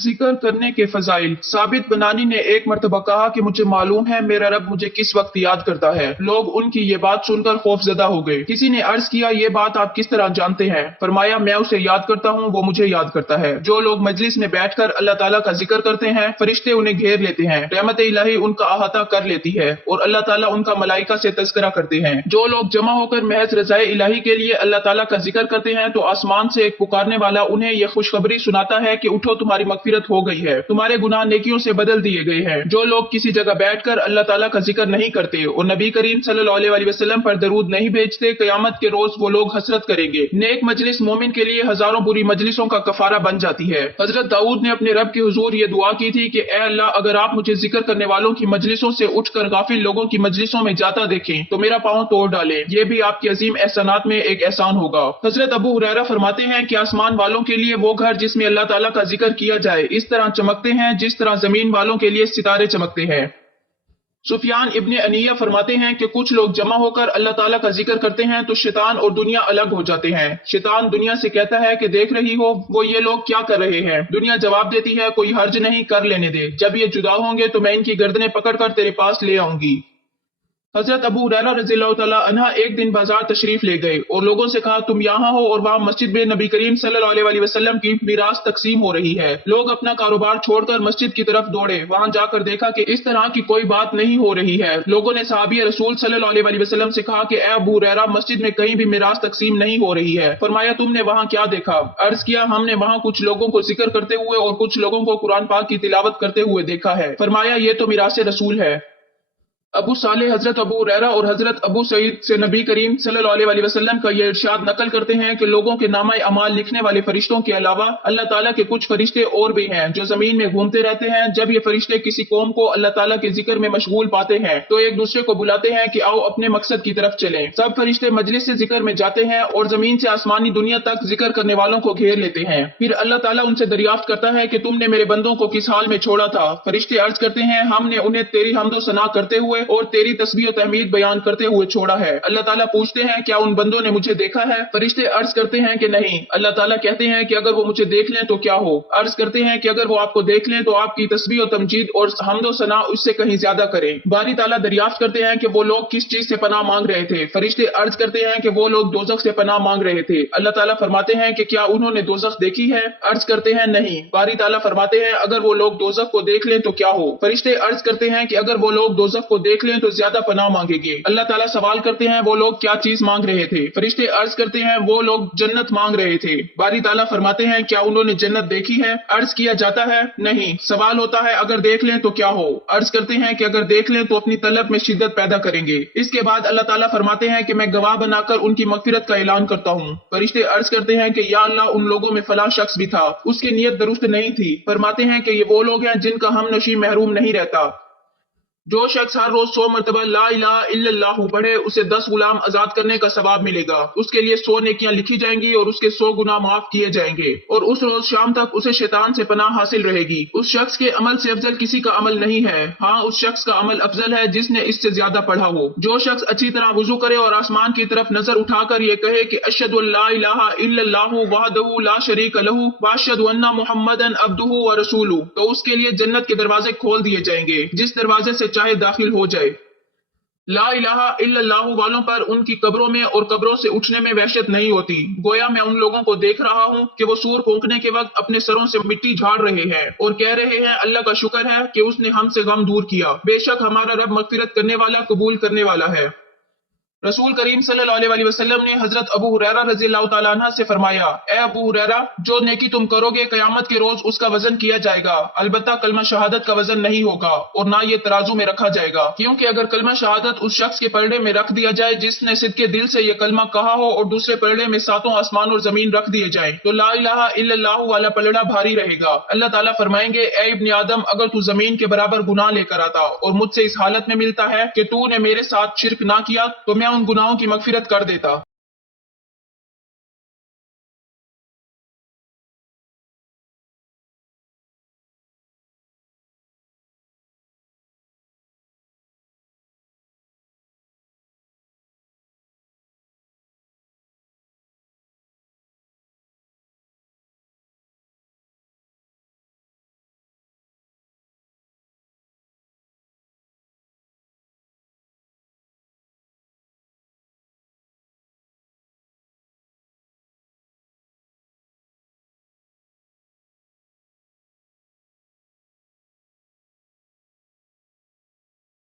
जिक्र करने के फजाइल। साबित बनानी ने एक मर्तबा कहा कि मुझे मालूम है मेरा रब मुझे किस वक्त याद करता है। लोग उनकी ये बात सुनकर खौफजदा हो गए। किसी ने अर्ज किया, ये बात आप किस तरह जानते हैं? फरमाया, मैं उसे याद करता हूँ, वो मुझे याद करता है। जो लोग मजलिस में बैठकर अल्लाह ताला का जिक्र करते हैं, फरिश्ते उन्हें घेर लेते हैं, रहमत इलाही उनका अहाता कर लेती है और अल्लाह ताला उनका मलाइका से तज़किरा करते हैं। जो लोग जमा होकर महज रज़ाए इलाही के लिए अल्लाह ताला का जिक्र करते हैं तो आसमान से एक पुकारने वाला उन्हें यह खुशखबरी सुनाता है कि उठो, तुम्हारी मगफिरत हो गई है, तुम्हारे गुनाह नेकियों से बदल दिए गए हैं। जो लोग किसी जगह बैठकर अल्लाह ताला का जिक्र नहीं करते और नबी करीम सल्लल्लाहु अलैहि वसल्लम पर दरूद नहीं भेजते, क़यामत के रोज वो लोग हसरत करेंगे। नेक मजलिस मोमिन के लिए हजारों बुरी मजलिसों का कफारा बन जाती है। हजरत दाऊद ने अपने रब के हुजूर ये दुआ की थी कि ए अल्लाह, अगर आप मुझे जिक्र करने वालों की मजलिसों से उठकर गाफिल लोगों की मजलिसों में जाता देखें तो मेरा पांव तोड़ डालें। ये भी आपके अजीम एहसानात में एक एहसान होगा। हजरत अबू हुरैरा फरमाते हैं कि आसमान वालों के लिए वो घर जिसमें अल्लाह ताला का जिक्र किया जाए इस तरह चमकते हैं जिस तरह जमीन वालों के लिए सितारे चमकते हैं। सुफियान इब्ने अनिया फरमाते हैं कि कुछ लोग जमा होकर अल्लाह ताला का जिक्र करते हैं तो शैतान और दुनिया अलग हो जाते हैं। शैतान दुनिया से कहता है कि देख रही हो वो ये लोग क्या कर रहे हैं। दुनिया जवाब देती है, कोई हर्ज नहीं, कर लेने दे, जब ये जुदा होंगे तो मैं इनकी गर्दनें पकड़कर तेरे पास ले आऊंगी। हजरत अबू हुरैरा रज़ियल्लाहु तआला अन्हा एक दिन बाजार तशरीफ ले गए और लोगों से कहा, तुम यहाँ हो और वहाँ मस्जिद में नबी करीम सल्लल्लाहु अलैहि वसल्लम की मिरास तकसीम हो रही है। लोग अपना कारोबार छोड़कर मस्जिद की तरफ दौड़े। वहाँ जाकर देखा कि इस तरह की कोई बात नहीं हो रही है। लोगों ने सहाबी रसूल सल्लल्लाहु अलैहि वसल्लम से कहा कि ए अबू हुरैरा, मस्जिद में कहीं भी मिरास तकसीम नहीं हो रही है। फरमाया, तुमने वहाँ क्या देखा? अर्ज किया, हमने वहाँ कुछ लोगों को जिक्र करते हुए और कुछ लोगों को कुरान पाक की तिलावत करते हुए देखा है। फरमाया, ये तो मिरास रसूल है। अबू साले हजरत अबू हुरैरा और हजरत अबू सईद से नबी करीम सल्लल्लाहु अलैहि वसल्लम का यह इरशाद नकल करते हैं कि लोगों के नामाए अमाल लिखने वाले फरिश्तों के अलावा अल्लाह ताला के कुछ फरिश्ते और भी हैं जो जमीन में घूमते रहते हैं। जब ये फरिश्ते किसी कौम को अल्लाह ताला के जिक्र में मशगूल पाते हैं तो एक दूसरे को बुलाते हैं कि आओ अपने मकसद की तरफ चलें। सब फरिश्ते मजलिस से जिक्र में जाते हैं और जमीन से आसमानी दुनिया तक जिक्र करने वालों को घेर लेते हैं। फिर अल्लाह ताला उनसे दरियाफ्त करता है कि तुमने मेरे बंदों को किस हाल में छोड़ा था? फरिश्ते अर्ज करते हैं, हमने उन्हें तेरी हम्दो सना करते हुए और तेरी तस्बीह और तहमीद बयान करते हुए छोड़ा है। अल्लाह ताला पूछते हैं, क्या उन बंदों ने मुझे देखा है? फरिश्ते अर्ज करते हैं कि नहीं। अल्लाह ताला कहते हैं कि अगर वो मुझे देख लें तो क्या हो? अर्ज करते हैं कि अगर वो आपको देख लें तो आपकी तस्बीह और तमजीद और हम्दो सना उससे कहीं ज्यादा करें। बारी ताला दरियाफ्त करते हैं कि वो लोग किस चीज से पनाह मांग रहे थे। फरिश्ते अर्ज करते हैं कि वो लोग दोजख से पनाह मांग रहे थे। अल्लाह ताला फरमाते हैं कि क्या उन्होंने दोजख देखी है? अर्ज करते हैं नहीं। बारी ताला फरमाते हैं, अगर वो लोग दोजख को देख लें तो क्या हो? फरिश्ते अर्ज करते हैं कि अगर वो लोग दोजख को देख लें तो ज्यादा पनाह मांगेंगे। अल्लाह ताला सवाल करते हैं, वो लोग क्या चीज मांग रहे थे? फरिश्ते अर्ज करते हैं, वो लोग जन्नत मांग रहे थे। बारी ताला फरमाते हैं, क्या उन्होंने जन्नत देखी है? अर्ज किया जाता है नहीं। सवाल होता है, अगर देख लें तो क्या हो? अर्ज करते हैं कि अगर देख लें तो अपनी तलब में शिद्दत पैदा करेंगे। इसके बाद अल्लाह ताला फरमाते हैं कि मैं गवाह बनाकर उनकी मगफिरत का ऐलान करता हूँ। फरिश्ते अर्ज करते हैं कि या अल्लाह, उन लोगों में फला शख्स भी था, उसकी नीयत दुरुस्त नहीं थी। फरमाते हैं कि ये वो लोग हैं जिनका हम नशी महरूम नहीं रहता। जो शख्स हर रोज 100 मरतबा ला इलाहा इल्लल्लाहु पढ़े उसे 10 गुलाम आजाद करने का सवाब मिलेगा। उसके लिए 100 नेकियां लिखी जाएंगी और उसके 100 गुनाह माफ किए जाएंगे और उस रोज शाम तक उसे शैतान से पनाह हासिल रहेगी। उस शख्स के अमल से अफजल किसी का अमल नहीं है। हाँ, उस शख्स का अमल अफजल है जिसने इससे ज्यादा पढ़ा हो। जो शख्स अच्छी तरह वुजू करे और आसमान की तरफ नजर उठाकर ये कहे कि अशहदु अल्ला इलाहा इल्लल्लाहु वहदहु ला शरीका लहू व अशहदु अन्ना मुहम्मदन अब्दुहु व रसूलुहु, तो उसके लिए जन्नत के दरवाजे खोल दिए जाएंगे जिस दरवाजे से चाहे दाखिल हो जाए। ला इलाहा इल्लल्लाहु वालों पर उनकी कब्रों में और कब्रों से उठने में वहशत नहीं होती। गोया मैं उन लोगों को देख रहा हूँ कि वो सूर फूंकने के वक्त अपने सरों से मिट्टी झाड़ रहे हैं और कह रहे हैं, अल्लाह का शुक्र है कि उसने हमसे गम दूर किया। बेशक हमारा रब मगफिरत करने वाला, कबूल करने वाला है। रसूल करीम सल्लल्लाहु अलैहि वसल्लम ने हजरत अबू हुरैरा रज़ियल्लाहु ताला अन्हु से फरमाया, ए अबू हुरैरा, जो नेकी तुम करोगे कयामत के रोज उसका वजन किया जाएगा, अलबत्ता कलमा शहादत का वजन नहीं होगा और ना ये तराजू में रखा जाएगा। क्योंकि अगर कलमा शहादत उस शख्स के पलड़े में रख दिया जाए जिसने सिद्के दिल से ये कलमा कहा हो और दूसरे पलड़े में सातों आसमान और जमीन रख दिए जाए तो ला इलाहा इल्लल्लाहु वाला पलड़ा भारी रहेगा। अल्लाह ताला फरमाएंगे, ए इब्ने आदम, अगर तू जमीन के बराबर गुनाह लेकर आता और मुझसे इस हालत में मिलता है कि तूने मेरे साथ शिरक ना किया तो मैं उन गुनाहों की मगफिरत कर देता।